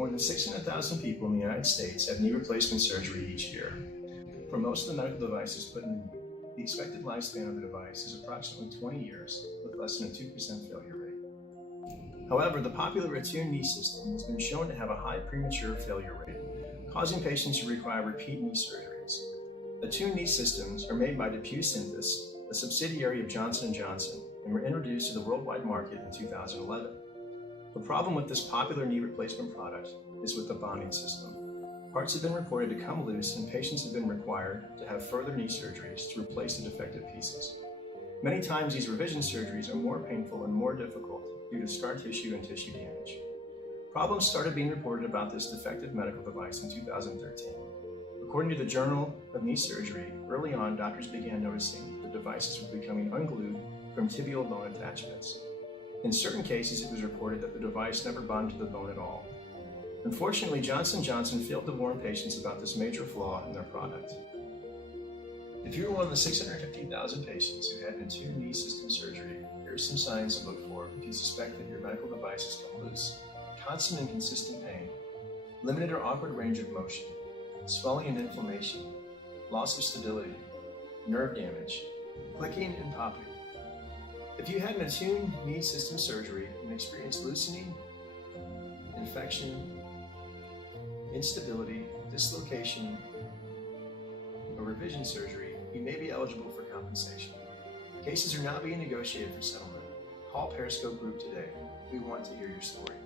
More than 600,000 people in the United States have knee replacement surgery each year. For most of the medical devices put in the knee, the expected lifespan of the device is approximately 20 years, with less than a 2% failure rate. However, the popular Attune Knee System has been shown to have a high premature failure rate, causing patients to require repeat knee surgeries. Attune Knee Systems are made by Synthesis, a subsidiary of Johnson & Johnson, and were introduced to the worldwide market in 2011. The problem with this popular knee replacement product is with the bonding system. Parts have been reported to come loose, and patients have been required to have further knee surgeries to replace the defective pieces. Many times these revision surgeries are more painful and more difficult due to scar tissue and tissue damage. Problems started being reported about this defective medical device in 2013. According to the Journal of Knee Surgery, early on doctors began noticing the devices were becoming unglued from tibial bone attachments. In certain cases, it was reported that the device never bonded to the bone at all. Unfortunately, Johnson & Johnson failed to warn patients about this major flaw in their product. If you are one of the 650,000 patients who had an Attune Knee System surgery, here are some signs to look for if you suspect that your medical device has come loose. Constant and consistent pain, limited or awkward range of motion, swelling and inflammation, loss of stability, nerve damage, clicking and popping. If you had an Attune Knee System surgery and experienced loosening, infection, instability, dislocation, or revision surgery, you may be eligible for compensation. Cases are now being negotiated for settlement. Call Periscope Group today. We want to hear your story.